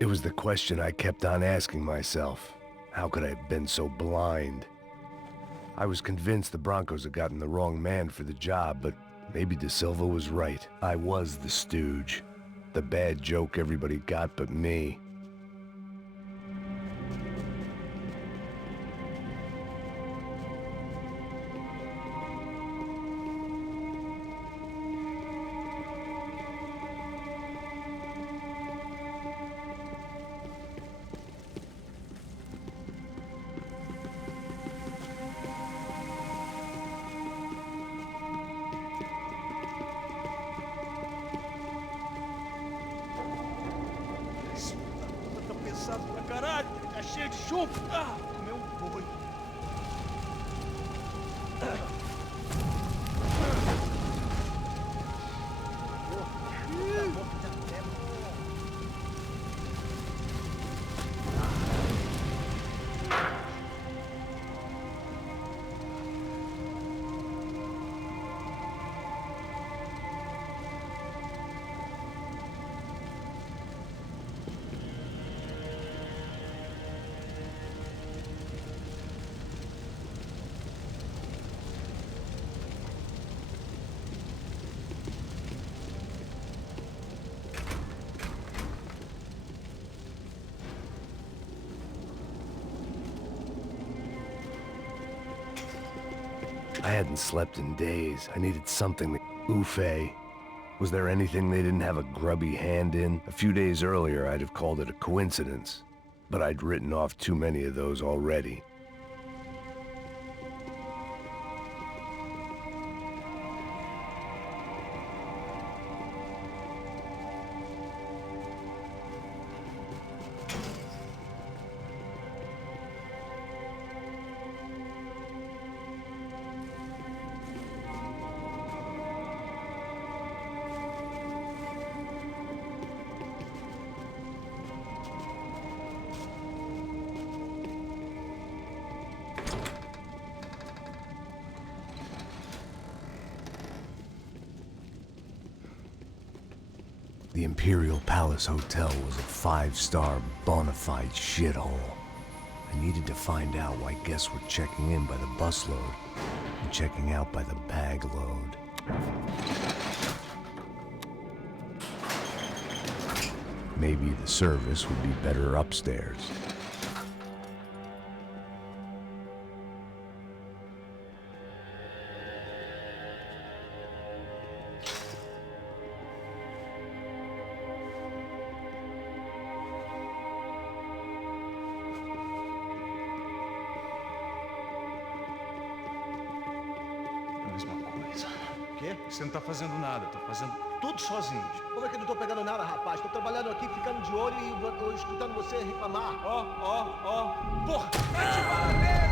It was the question I kept on asking myself. How could I have been so blind? I was convinced the Broncos had gotten the wrong man for the job, but maybe De Silva was right. I was the stooge. The bad joke everybody got but me. Pra caralho, tá cheio de chumbo. Ah, meu boi. I hadn't slept in days. I needed something that... Oofay. Was there anything they didn't have a grubby hand in? A few days earlier, I'd have called it a coincidence. But I'd written off too many of those already. The Imperial Palace Hotel was a five-star, bona fide shithole. I needed to find out why guests were checking in by the busload and checking out by the bag load. Maybe the service would be better upstairs. Quê? Você não tá fazendo nada, tô fazendo tudo sozinho. Como é que eu não tô pegando nada, rapaz? Tô trabalhando aqui, ficando de olho e eu escutando você reclamar. Ó. Porra! Mete bala nele!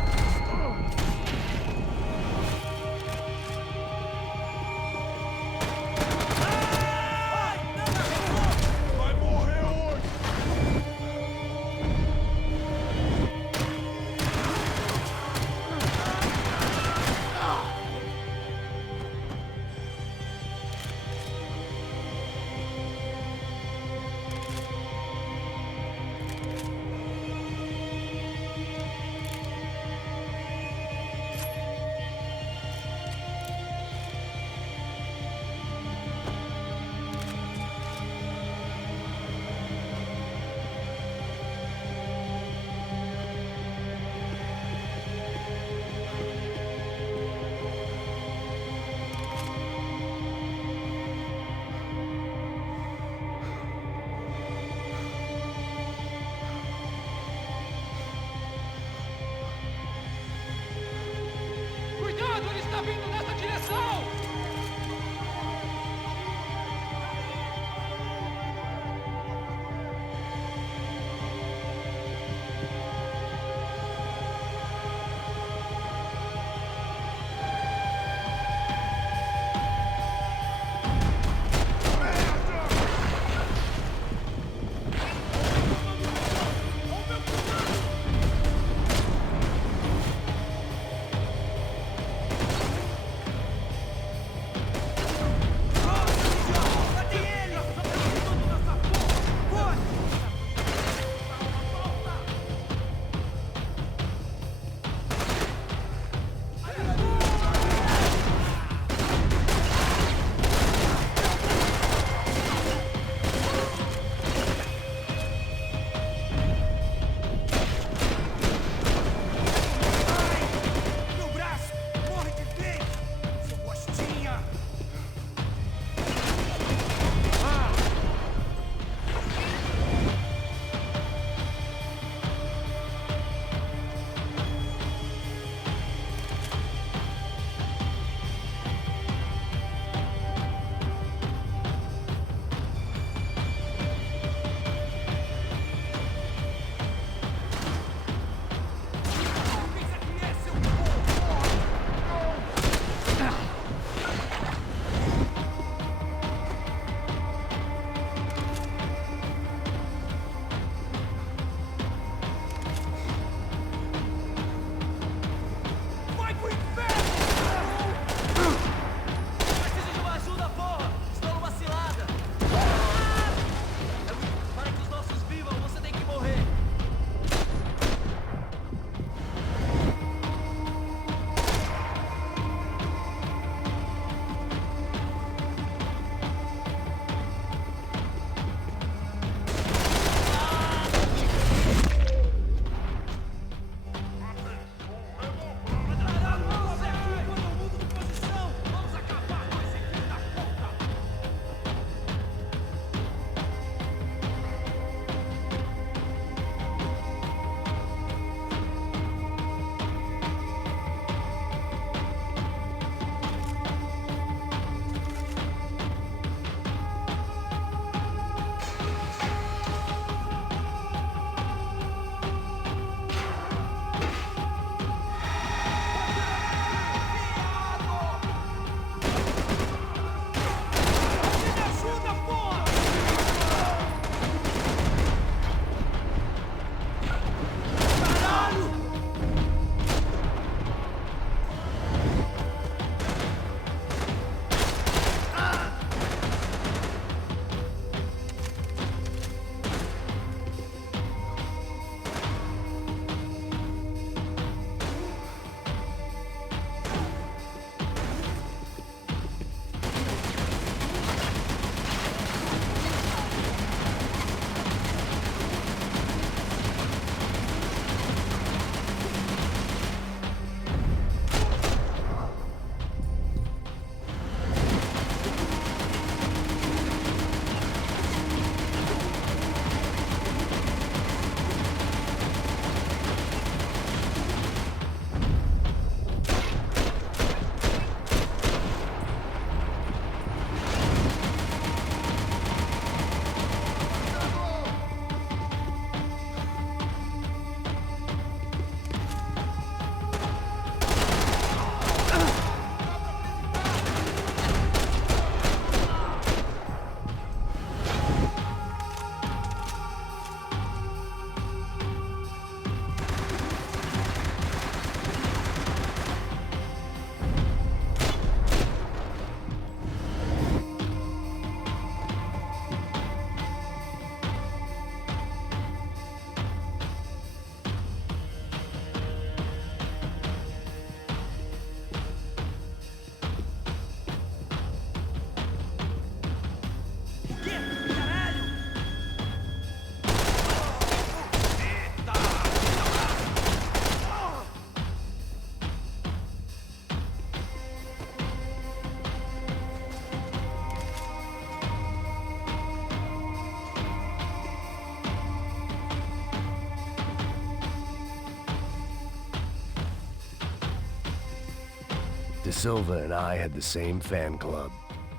De Silva and I had the same fan club.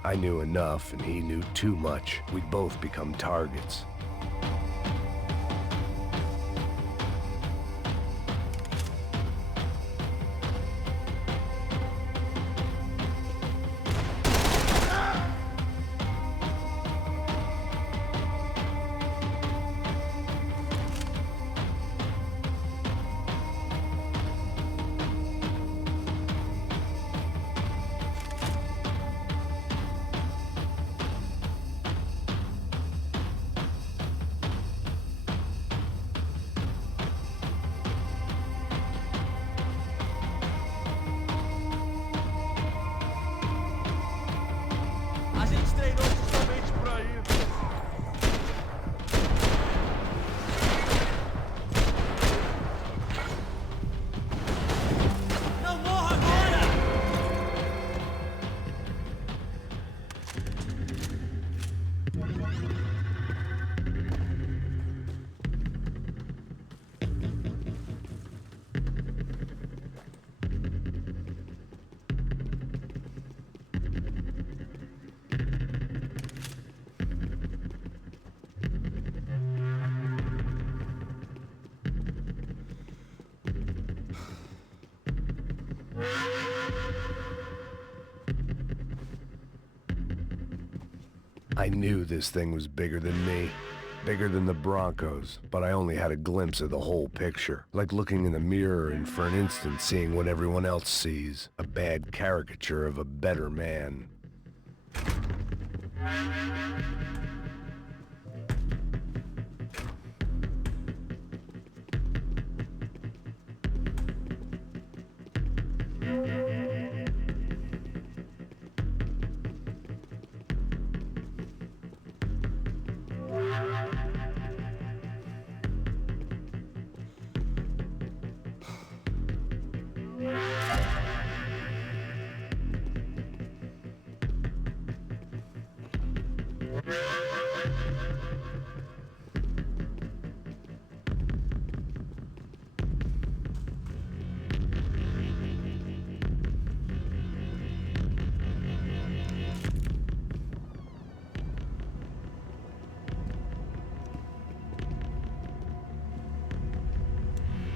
I knew enough and he knew too much. We'd both become targets. A gente treinou justamente pra isso. Não morra agora! I knew this thing was bigger than me, bigger than the Broncos, but I only had a glimpse of the whole picture, like looking in the mirror and for an instant seeing what everyone else sees, a bad caricature of a better man.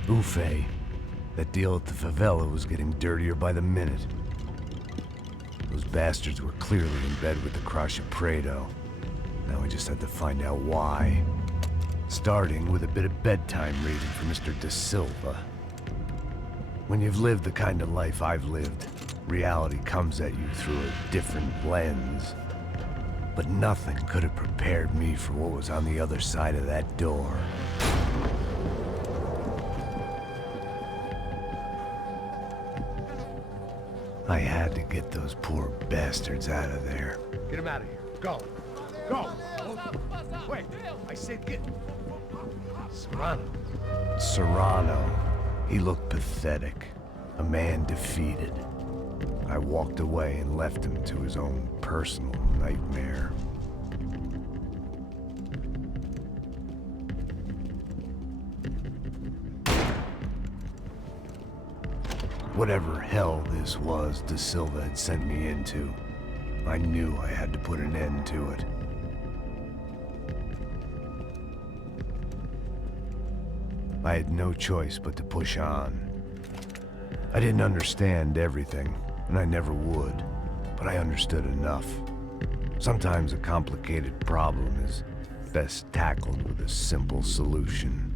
Buffet. That deal at the favela was getting dirtier by the minute. Those bastards were clearly in bed with the Crusher Prado. Now we just had to find out why. Starting with a bit of bedtime reading for Mr. De Silva. When you've lived the kind of life I've lived, reality comes at you through a different lens. But nothing could have prepared me for what was on the other side of that door. I had to get those poor bastards out of there. Get him out of here. Go. Go. Wait. I said get. Serrano. Serrano. He looked pathetic. A man defeated. I walked away and left him to his own personal nightmare. Whatever hell this was De Silva had sent me into, I knew I had to put an end to it. I had no choice but to push on. I didn't understand everything, and I never would, but I understood enough. Sometimes a complicated problem is best tackled with a simple solution.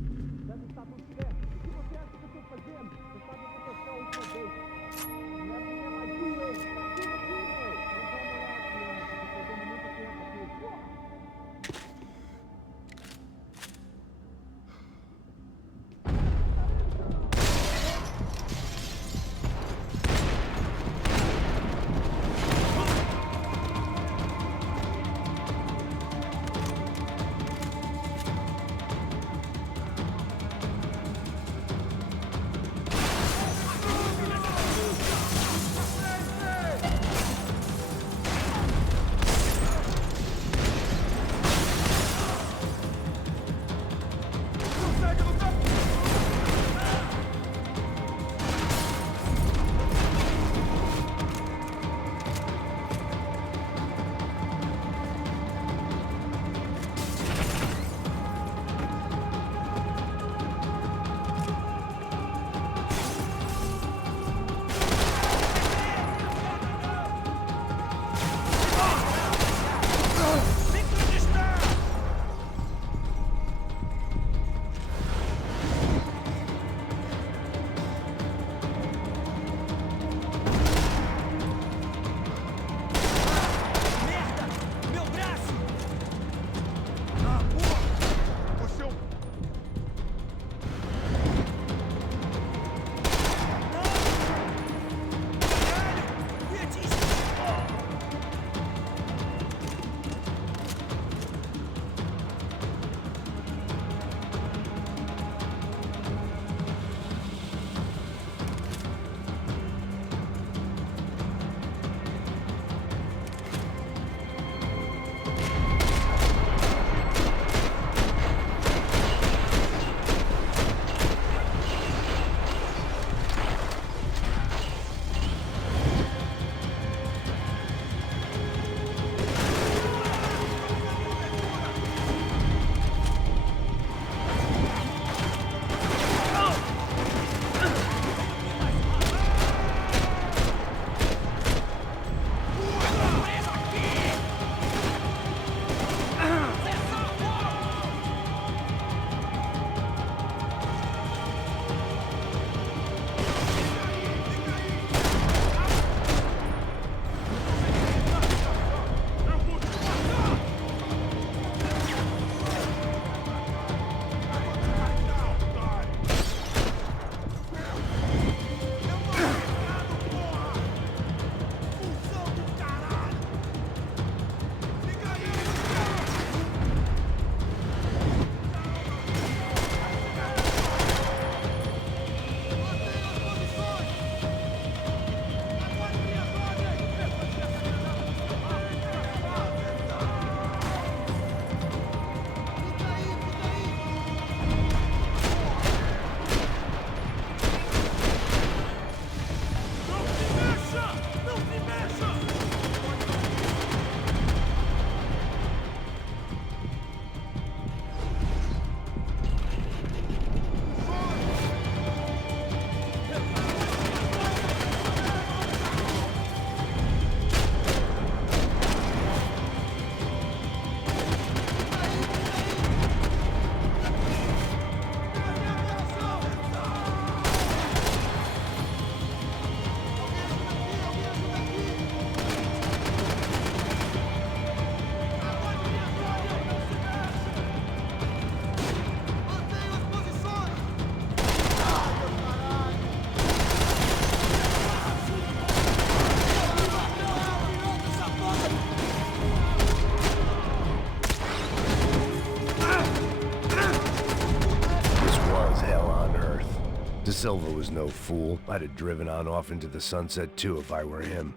De Silva was no fool. I'd have driven on off into the sunset too if I were him.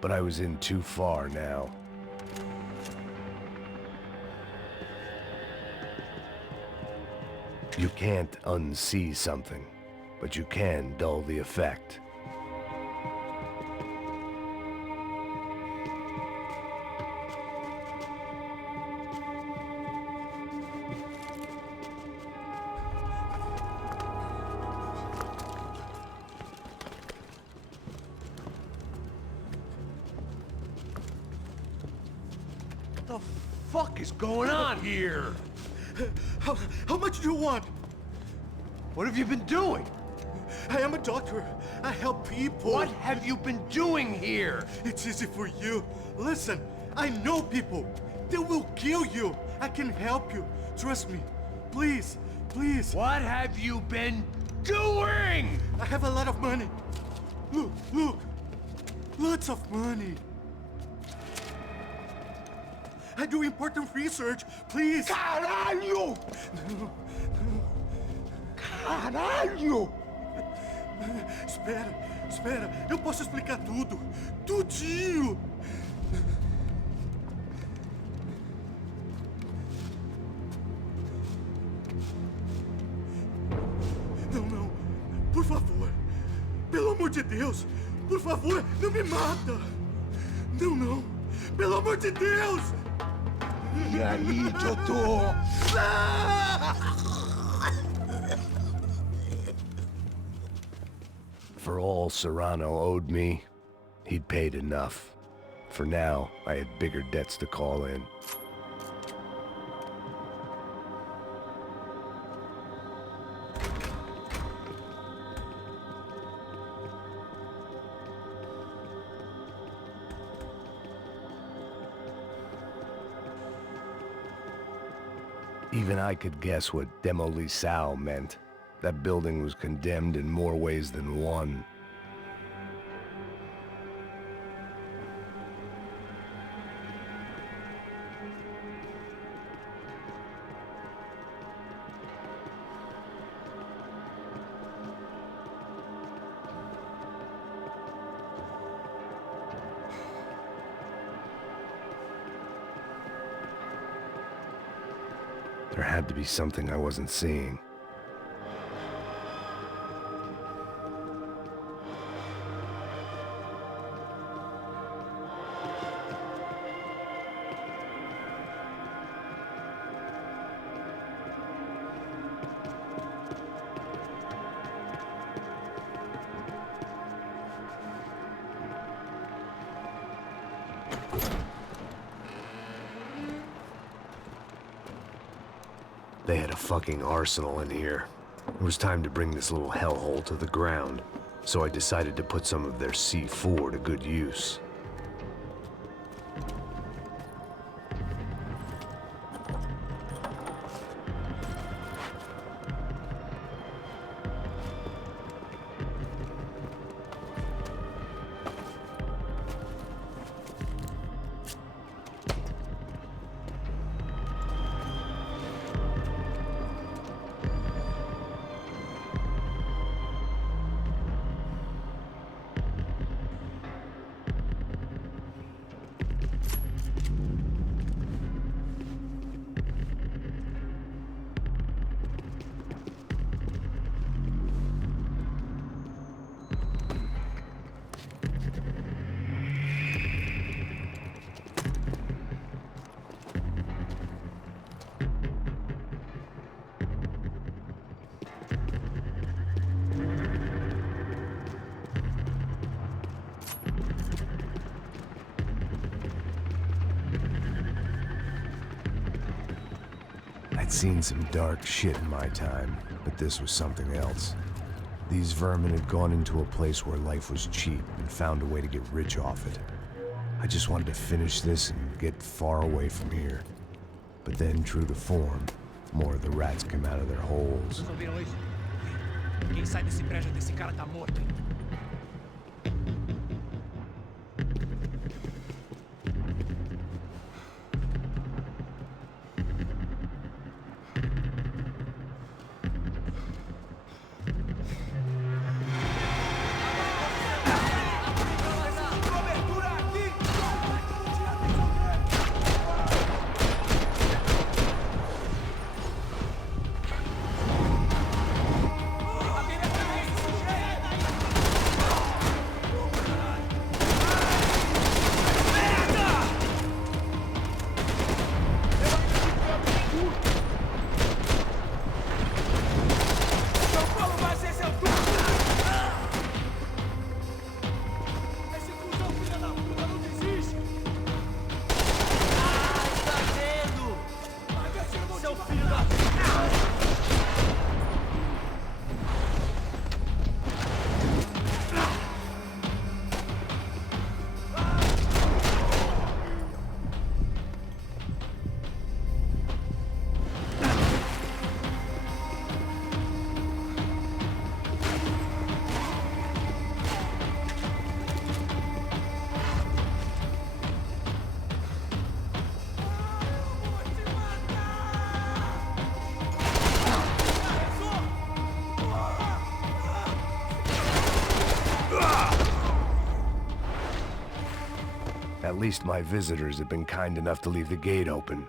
But I was in too far now. You can't unsee something, but you can dull the effect. What the fuck is going on here? How much do you want? What have you been doing? I am a doctor. I help people. What have you been doing here? It's easy for you. Listen, I know people. They will kill you. I can help you. Trust me. Please, please. What have you been doing? I have a lot of money. Look, look. Lots of money. I do important research. Please. Caralho! Caralho! Espera, espera. Eu posso explicar tudo. Tudinho. Não, não. Por favor. Pelo amor de Deus. Por favor, não me mata. Não, não. Pelo amor de Deus. E aí, doutor? For all Serrano owed me, he'd paid enough. For now, I had bigger debts to call in. Even I could guess what Demolisal meant. That building was condemned in more ways than one. There had to be something I wasn't seeing. They had a fucking arsenal in here. It was time to bring this little hellhole to the ground, so I decided to put some of their C4 to good use. I'd seen some dark shit in my time, but this was something else. These vermin had gone into a place where life was cheap and found a way to get rich off it. I just wanted to finish this and get far away from here. But then, true to form, more of the rats came out of their holes. Vocês ouviram isso? Quem sai desse prédio desse cara tá morto. least my visitors have been kind enough to leave the gate open.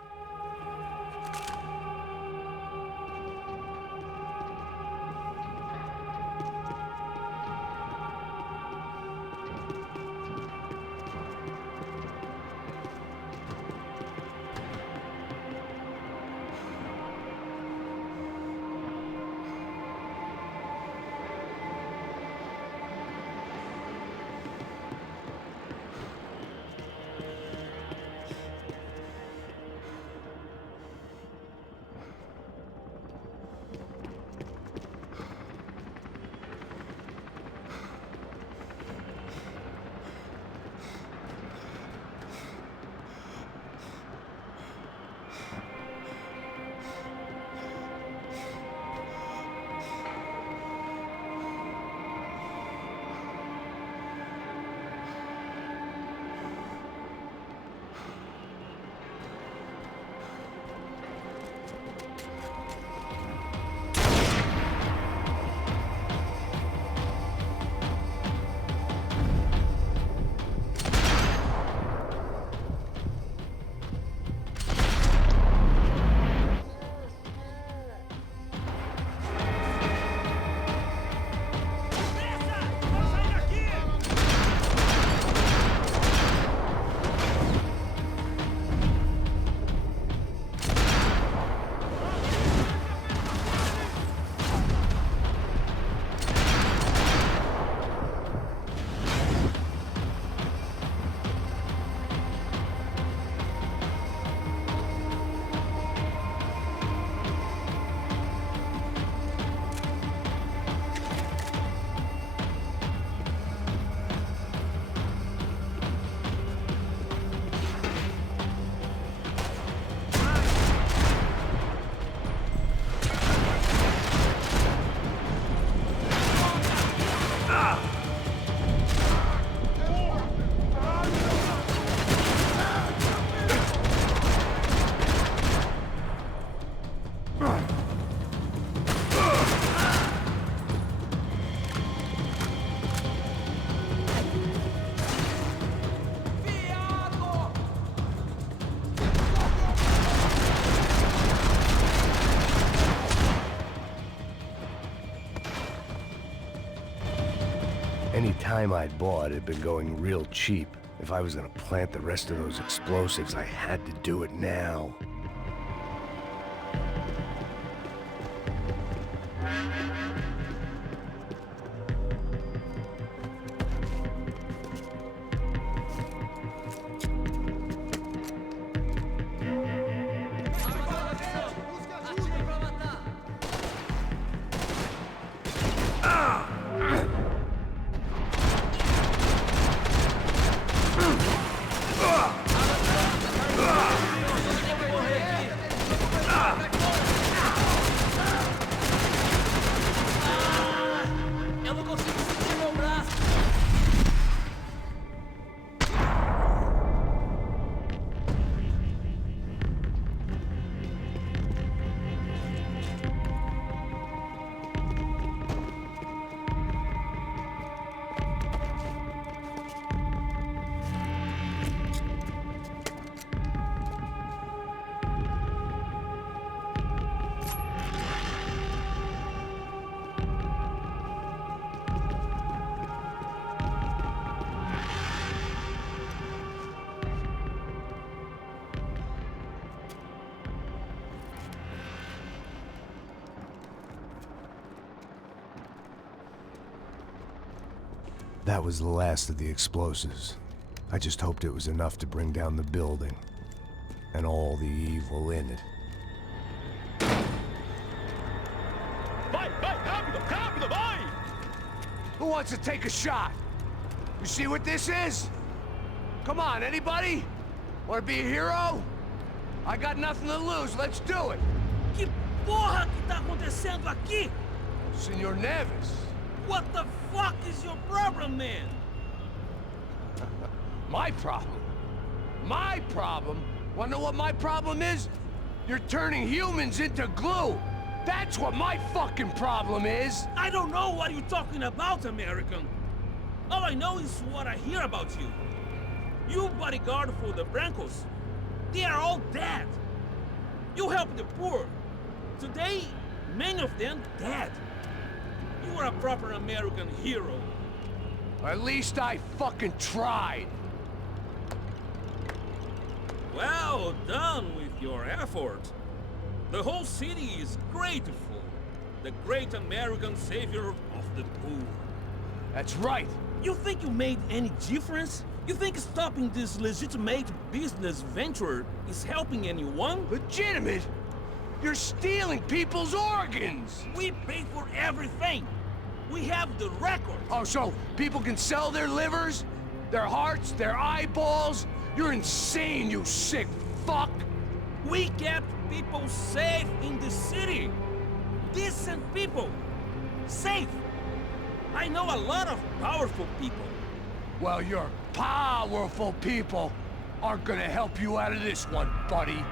Any time I'd bought had been going real cheap. If I was gonna plant the rest of those explosives, I had to do it now. That was the last of the explosives. I just hoped it was enough to bring down the building, and all the evil in it. Vai, vai, rápido, rápido, vai! Who wants to take a shot? You see what this is? Come on, anybody? Want to be a hero? I got nothing to lose, let's do it! Que porra que tá acontecendo aqui? Senor Neves. What the fuck is your problem, man? My problem? My problem? Wanna know what my problem is? You're turning humans into glue! That's what my fucking problem is! I don't know what you're talking about, American. All I know is what I hear about you. You bodyguard for the Brancos. They are all dead. You help the poor. Today, many of them dead. You are a proper American hero. At least I fucking tried. Well done with your effort. The whole city is grateful. The great American savior of the poor. That's right. You think you made any difference? You think stopping this legitimate business venture is helping anyone? Legitimate? You're stealing people's organs! We pay for everything. We have the records. Oh, so people can sell their livers? Their hearts? Their eyeballs? You're insane, you sick fuck! We kept people safe in the city. Decent people. Safe. I know a lot of powerful people. Well, your powerful people aren't gonna help you out of this one, buddy.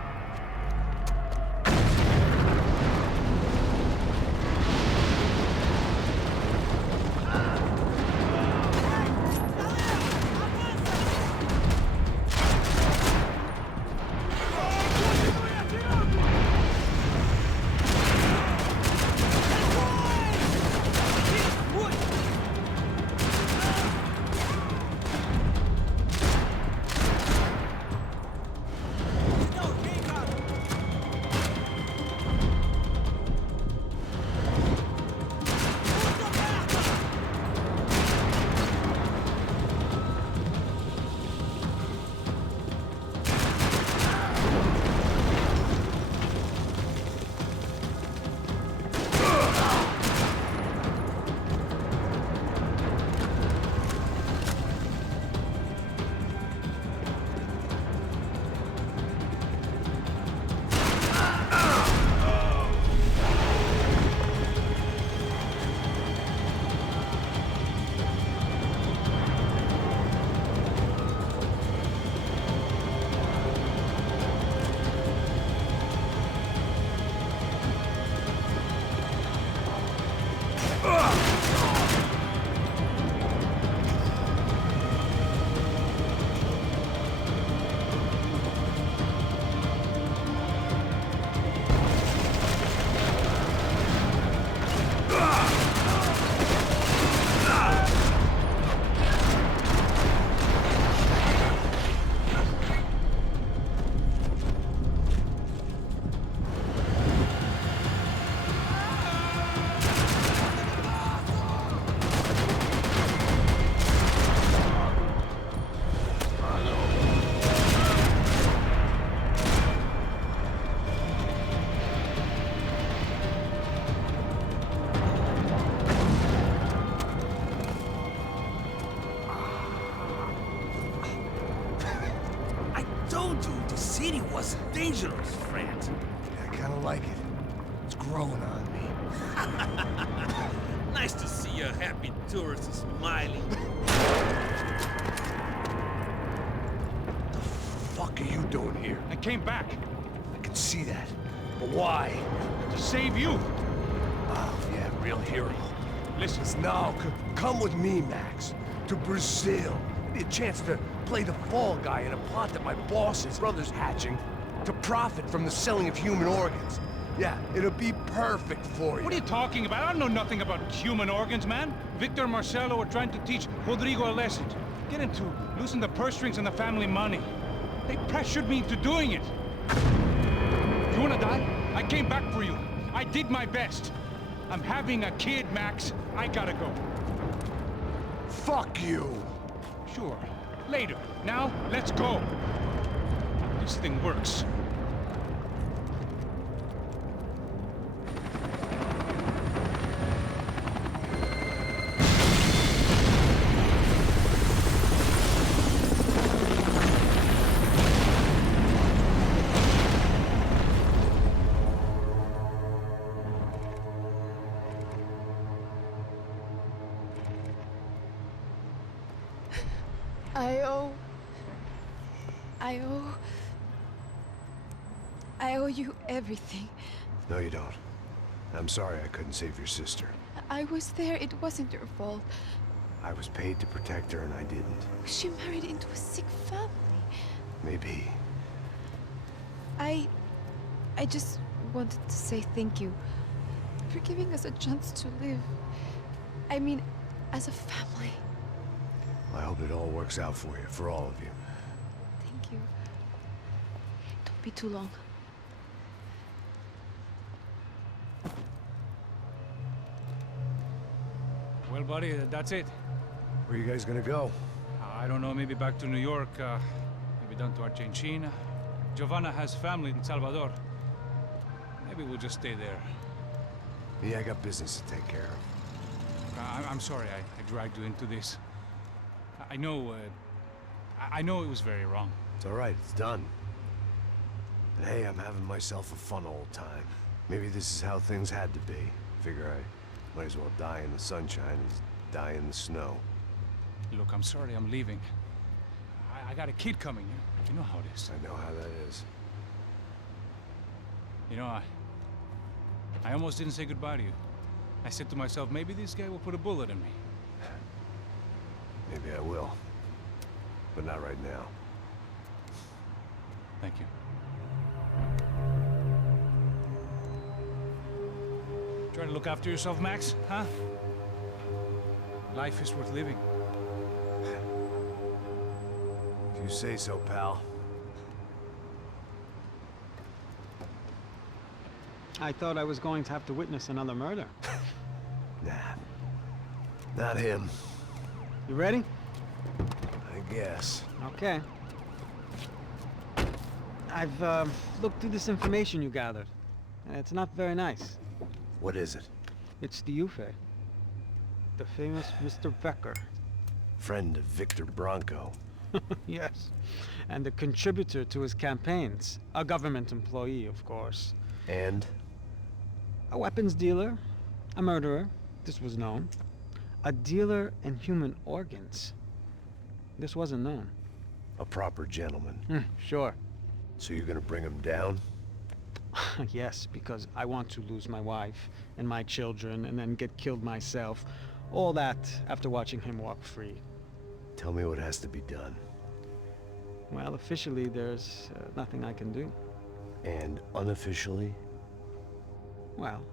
city was dangerous, friend. I kinda like it. It's growing on me. Nice to see a happy tourist smiling. The fuck are you doing here? I came back I can see that. But why? to save you. Oh, yeah, real hero. Listen, Now, come with me, Max. To Brazil. Give me a chance to play the fall guy in a plot that my boss's brother's hatching to profit from the selling of human organs. Yeah, it'll be perfect for you. what are you talking about? I don't know nothing about human organs, man. Victor and Marcelo were trying to teach Rodrigo a lesson. Get him to loosen the purse strings and the family money. They pressured me into doing it. You wanna die? I came back for you. I did my best. I'm having a kid, Max. I gotta go. Fuck you. Sure. Later. Now, let's go. This thing works. I owe you everything. No, you don't. I'm sorry I couldn't save your sister. I was there, it wasn't your fault. I was paid to protect her and I didn't. She married into a sick family. Maybe. I just wanted to say thank you for giving us a chance to live. I mean, as a family. I hope it all works out for you, for all of you. Thank you. Don't be too long. Well, buddy, that's it. Where are you guys gonna go? I don't know, maybe back to New York, maybe down to Argentina. Giovanna has family in Salvador. Maybe we'll just stay there. Yeah, I got business to take care of. I'm sorry I dragged you into this. I know it was very wrong. It's all right, it's done. But hey, I'm having myself a fun old time. Maybe this is how things had to be. Figure I might as well die in the sunshine as die in the snow. Look, I'm sorry I'm leaving. I got a kid coming. You know how it is. I know how that is. You know, I almost didn't say goodbye to you. I said to myself, maybe this guy will put a bullet in me. Maybe I will. But not right now. Thank you. Try to look after yourself, Max, huh? Life is worth living. If you say so, pal. I thought I was going to have to witness another murder. Nah. Not him. You ready? I guess. Okay. I've looked through this information you gathered, and it's not very nice. What is it? It's the UFE. The famous Mr. Becker. Friend of Victor Bronco. Yes. And a contributor to his campaigns. A government employee, of course. And? A weapons dealer. A murderer. This was known. A dealer in human organs. This wasn't known. A proper gentleman. Sure. So you're gonna bring him down? Yes, because I want to lose my wife and my children and then get killed myself. All that after watching him walk free. Tell me what has to be done. Well, officially, there's nothing I can do. And unofficially? Well,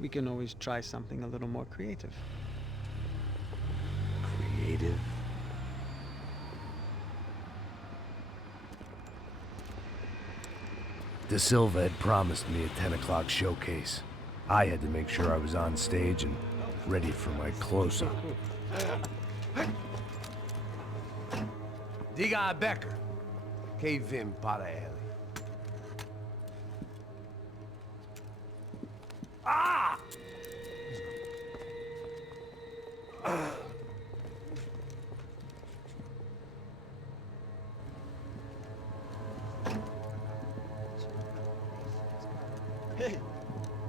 we can always try something a little more creative. Creative? De Silva had promised me a 10 o'clock showcase. I had to make sure I was on stage and ready for my close-up. Diga a Becker. Que vim para ele. Ah! Ei,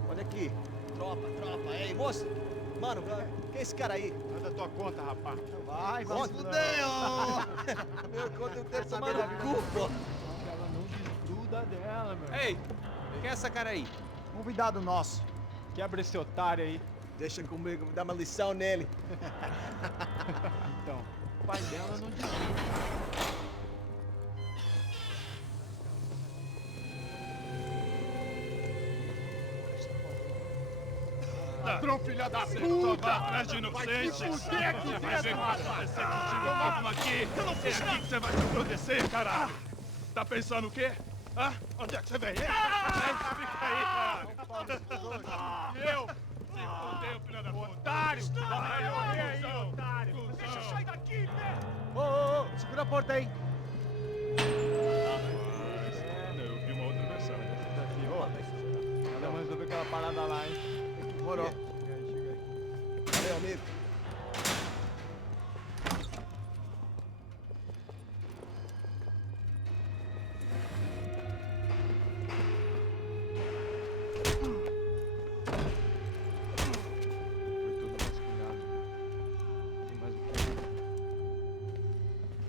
olha aqui. Tropa. Ei, moço. Mano, quem é esse cara aí? Faz a tua conta, rapaz. Vai se fuder, ó. Meu conta eu tenho tomado no cu, pô. Ela não desgruda dela, meu. Ei, quem é essa cara aí? Convidado nosso. Quebra esse otário aí. Deixa comigo, vou dar uma lição nele. Então, o pai dela não desgruda. Ladrão, filha da puta! Só vai atrás de inocente! Vai se fuder aqui dentro! Vai ver o que vai acontecer contigo mesmo aqui! Eu não fiz nada! Que você vai se proteger, caralho! Tá pensando o quê? Hã? Onde é que você vem? Fica aí, caralho! E eu? Se fudeu, filha da puta! Otário! Vai, ô, otário! Deixa eu sair daqui, né? Ô, segura a porta aí. Eu vi uma outra versão. Cada um resolveu aquela parada lá, hein? Morou. Chega aí. Valeu, amigo.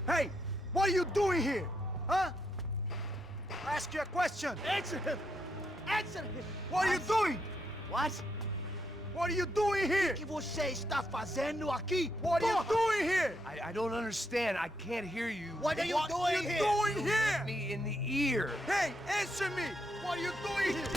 Hey, what are you doing here? Huh? I ask you a question. Answer him. Answer him. What are you doing? What? What are you doing here? O que você está fazendo aqui? What are you doing here? I don't understand. I can't hear you. What are you doing here? Doing here? Hit me in the ear. Hey, answer me. What are you doing here?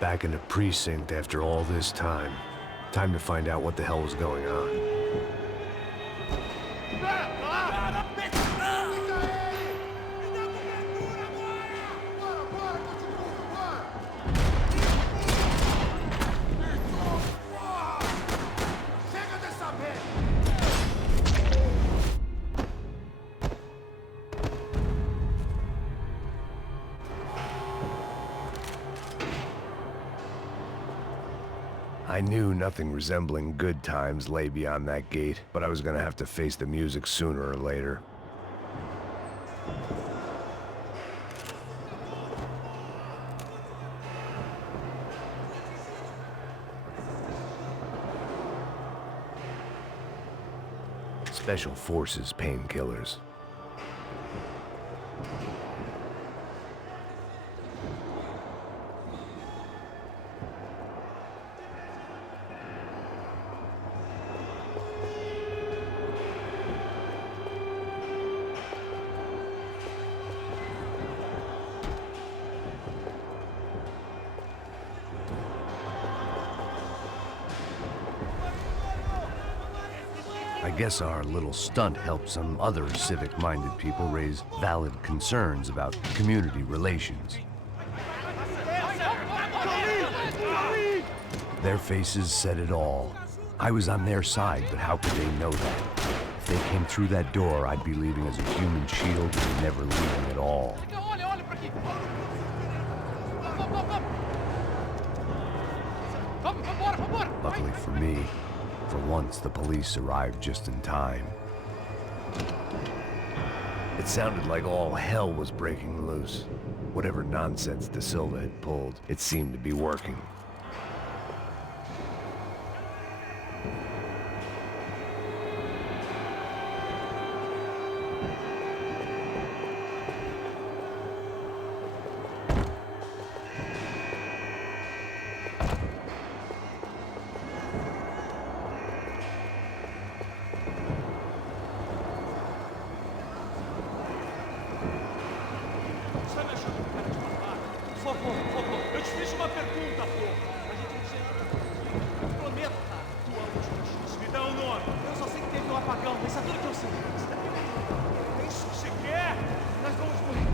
Back in the precinct after all this time. Time to find out what the hell was going on. I knew nothing resembling good times lay beyond that gate, but I was gonna have to face the music sooner or later. Special Forces painkillers. I guess our little stunt helped some other civic-minded people raise valid concerns about community relations. Their faces said it all. I was on their side, but how could they know that? If they came through that door, I'd be leaving as a human shield and never leaving at all. Luckily for me, for once the police arrived just in time. It sounded like all hell was breaking loose. Whatever nonsense De Silva had pulled, it seemed to be working. Eu te fiz uma pergunta, pô. A gente não tinha... Prometo, cara. Tua última chance. Me dá um nome. Eu só sei que teve um apagão, mas é tudo que eu sei. É isso que você quer? Nós vamos morrer.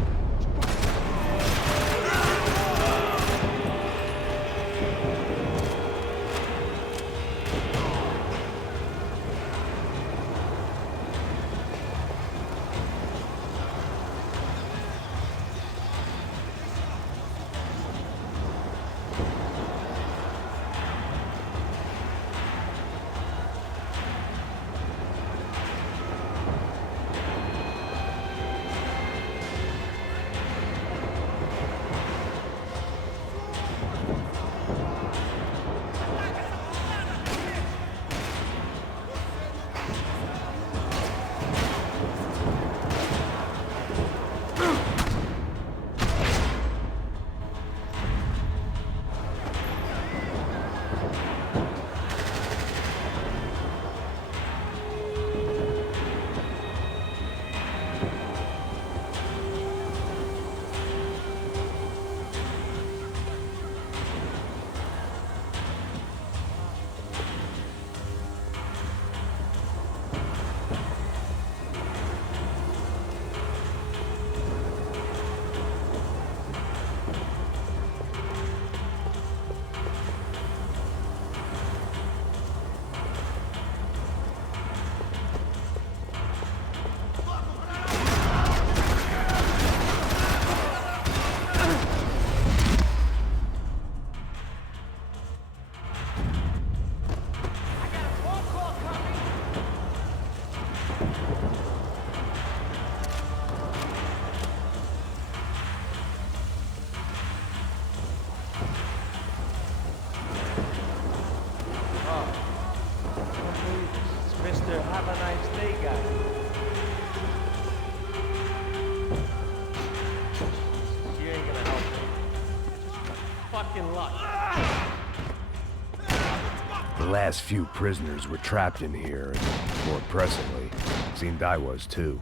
fucking luck. The last few prisoners were trapped in here, and more pressingly, seemed I was too.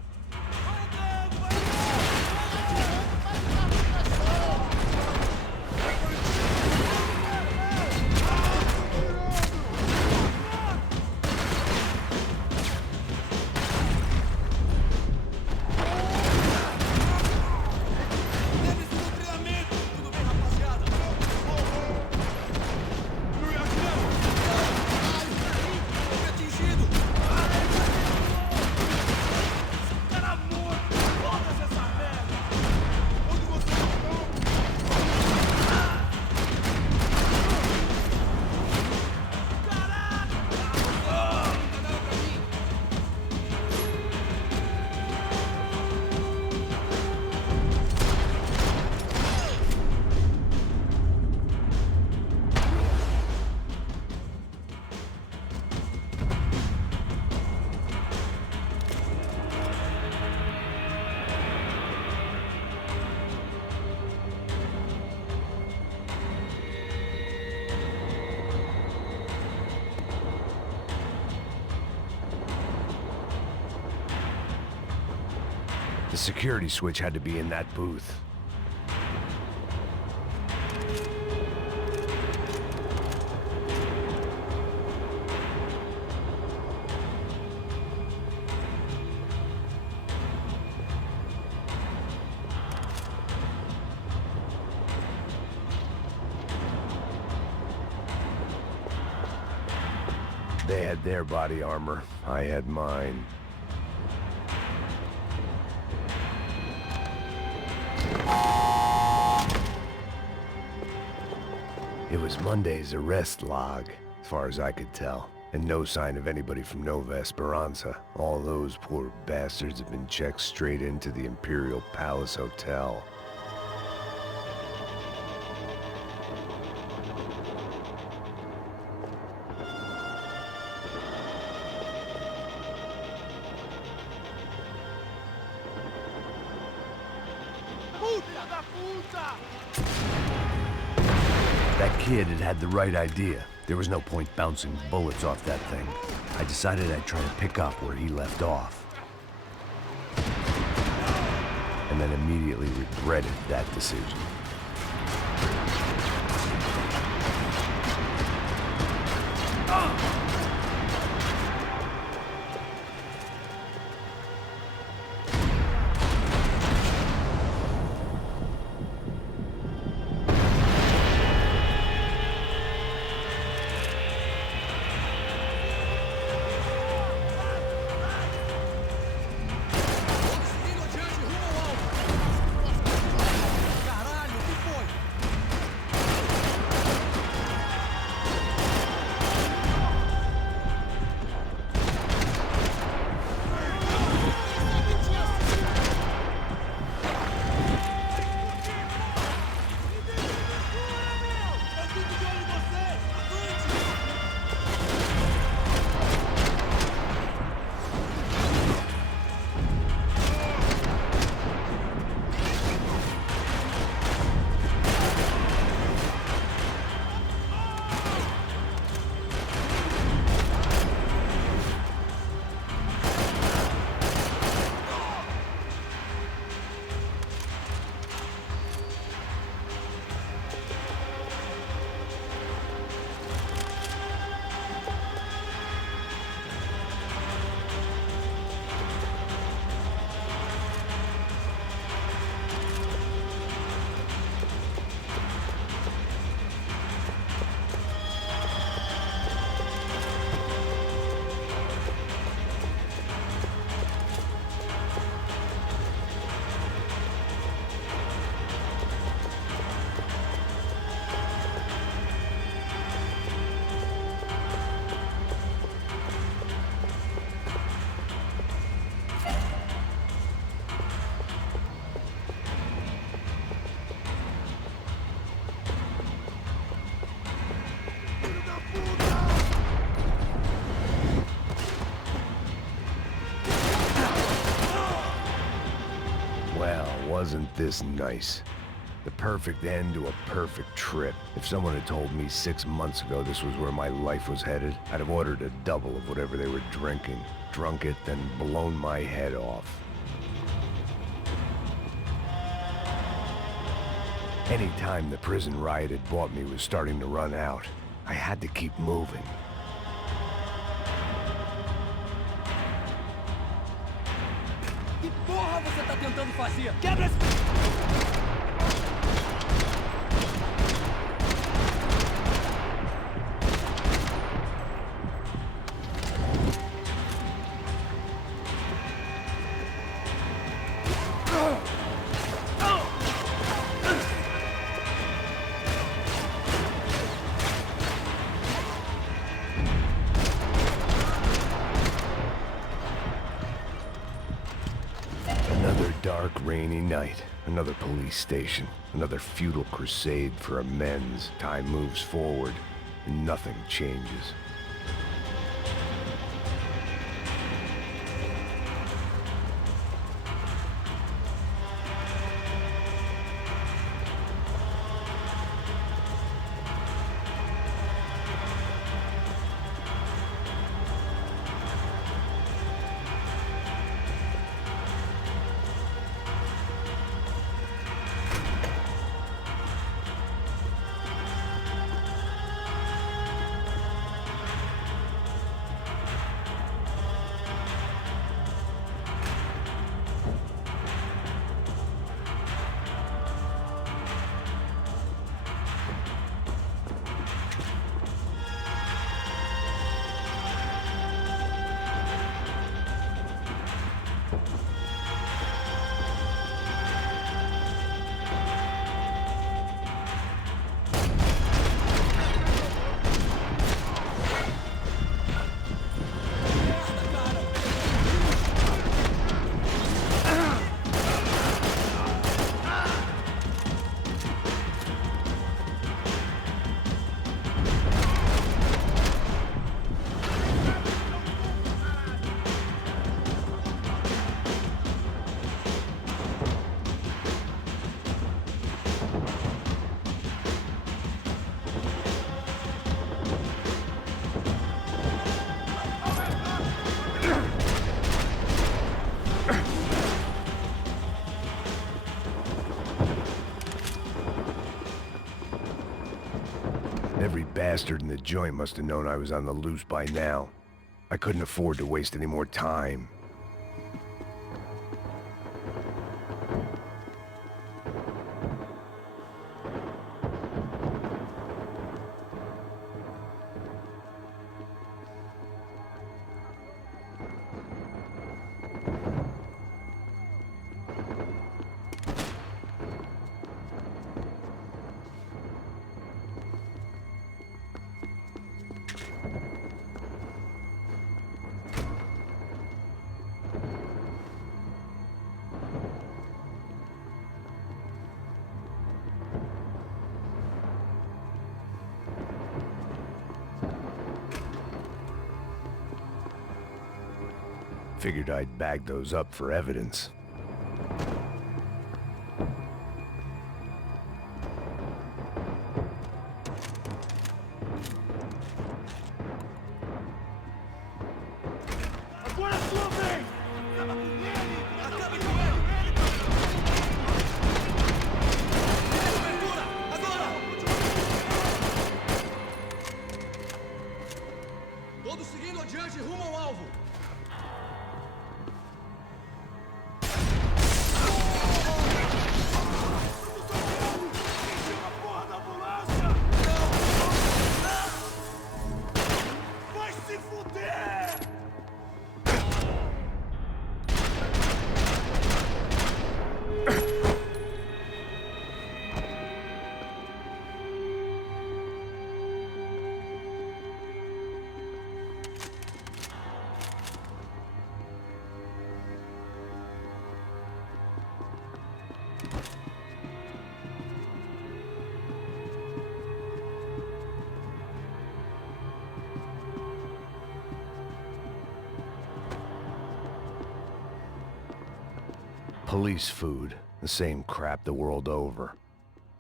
The security switch had to be in that booth. They had their body armor. I had mine. It was Monday's arrest log, as far as I could tell, and no sign of anybody from Nova Esperanza. All those poor bastards had been checked straight into the Imperial Palace Hotel. That kid had had the right idea. There was no point bouncing bullets off that thing. I decided I'd try to pick up where he left off. And then immediately regretted that decision. Wasn't this nice? The perfect end to a perfect trip. If someone had told me 6 months ago this was where my life was headed, I'd have ordered a double of whatever they were drinking, drunk it, then blown my head off. Any time the prison riot had bought me was starting to run out, I had to keep moving. Que porra você tá tentando fazer? Quebra esse... Another dark, rainy night. Another police station. Another futile crusade for amends. Time moves forward, and nothing changes. Every bastard in the joint must have known I was on the loose by now. I couldn't afford to waste any more time. Figured I'd bag those up for evidence. Agora é sua vez! Acabe com ele! Abertura! Agora! Todos seguindo adiante rumo ao alvo! Police food. The same crap the world over.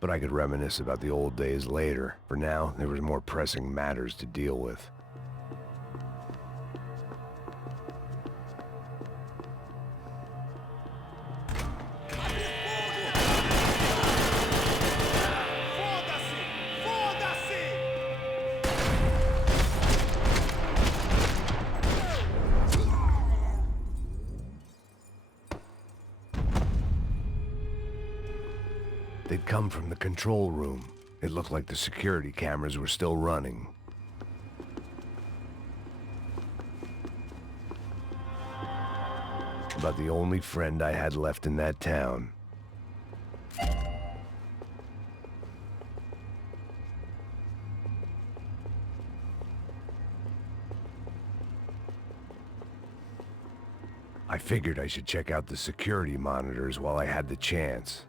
but I could reminisce about the old days later. For now, there was more pressing matters to deal with. They'd come from the control room. It looked like the security cameras were still running. About the only friend I had left in that town. I figured I should check out the security monitors while I had the chance.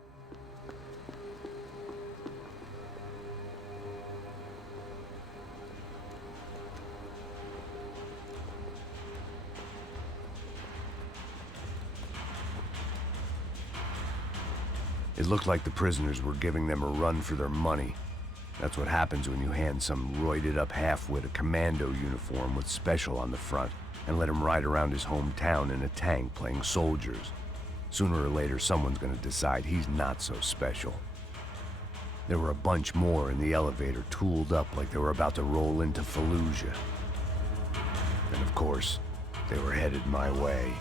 It looked like the prisoners were giving them a run for their money. That's what happens when you hand some roided-up halfwit a commando uniform with special on the front and let him ride around his hometown in a tank playing soldiers. Sooner or later, someone's gonna decide he's not so special. There were a bunch more in the elevator, tooled up like they were about to roll into Fallujah. And of course, they were headed my way.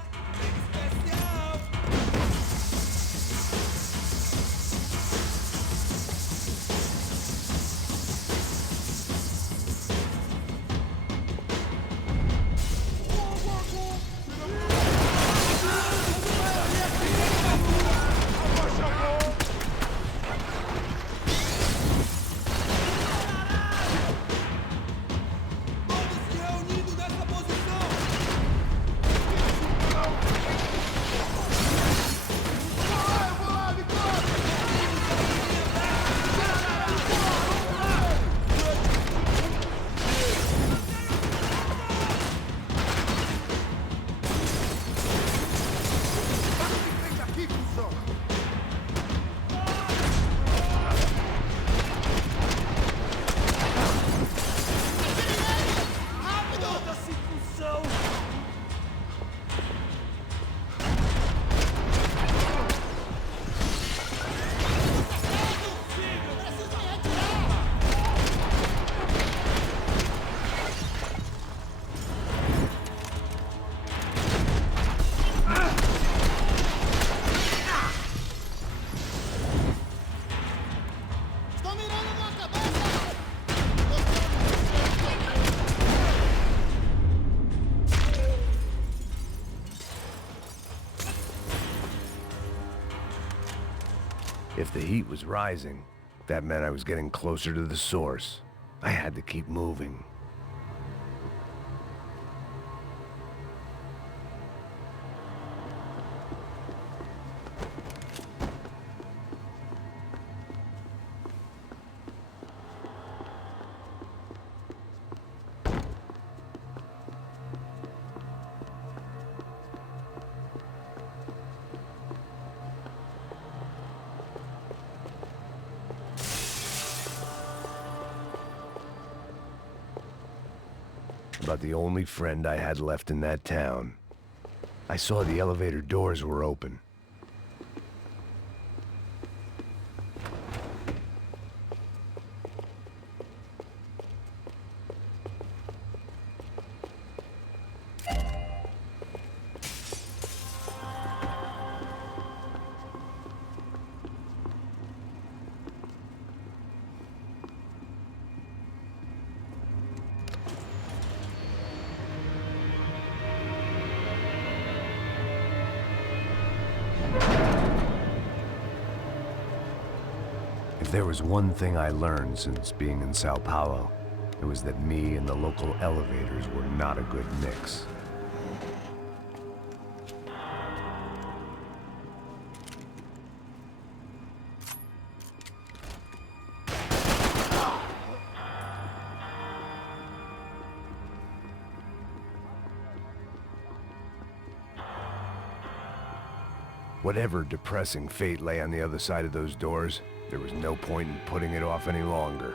If the heat was rising, that meant I was getting closer to the source. I had to keep moving. About the only friend I had left in that town. I saw the elevator doors were open. If there was one thing I learned since being in Sao Paulo, it was that me and the local elevators were not a good mix. Whatever depressing fate lay on the other side of those doors, There was no point in putting it off any longer.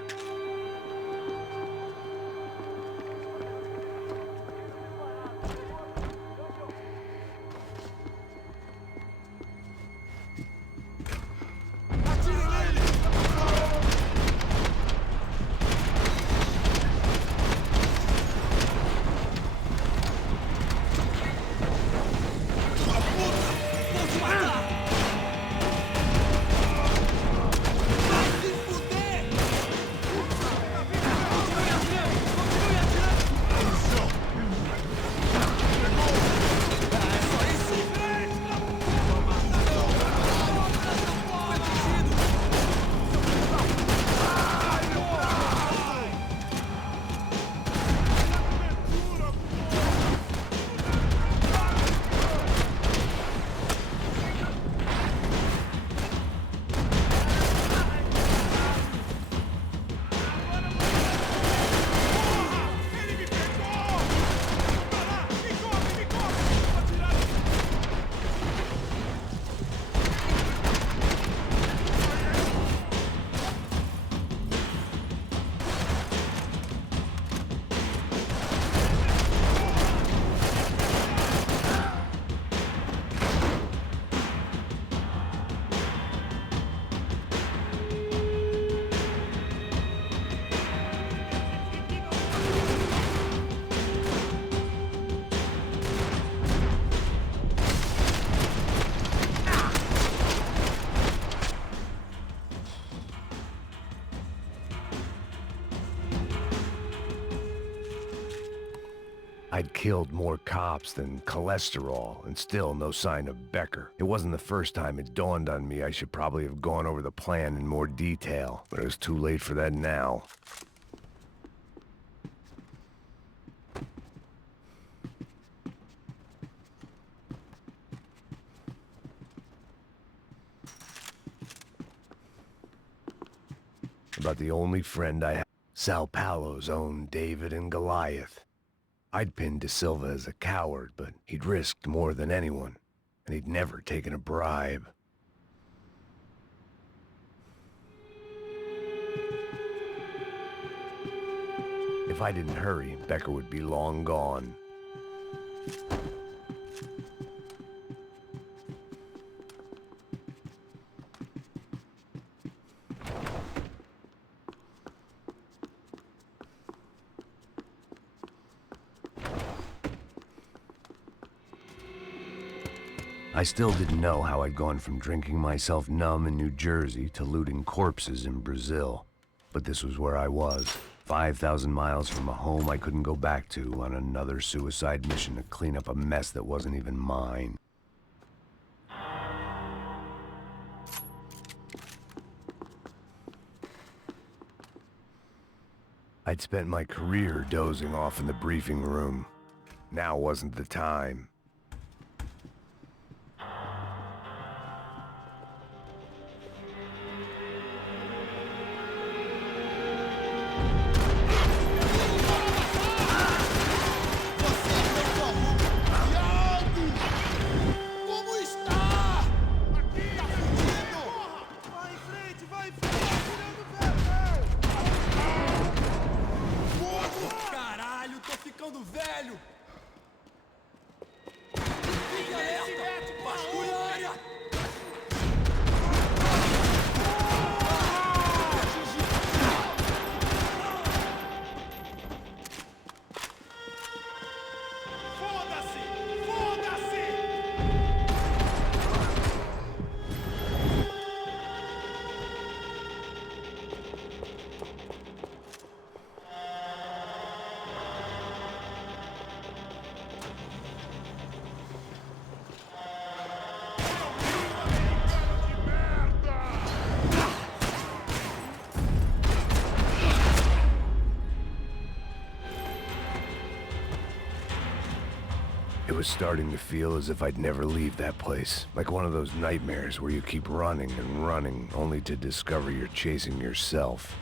I'd killed more cops than cholesterol, and still no sign of Becker. It wasn't the first time it dawned on me I should probably have gone over the plan in more detail, but it was too late for that now. About the only friend I had, Sao Paulo's own David and Goliath. I'd pinned De Silva as a coward, but he'd risked more than anyone, and he'd never taken a bribe. If I didn't hurry, Becker would be long gone. I still didn't know how I'd gone from drinking myself numb in New Jersey to looting corpses in Brazil. But this was where I was, 5,000 miles from a home I couldn't go back to, on another suicide mission to clean up a mess that wasn't even mine. I'd spent my career dozing off in the briefing room. Now wasn't the time. It was starting to feel as if I'd never leave that place. Like one of those nightmares where you keep running and running, only to discover you're chasing yourself.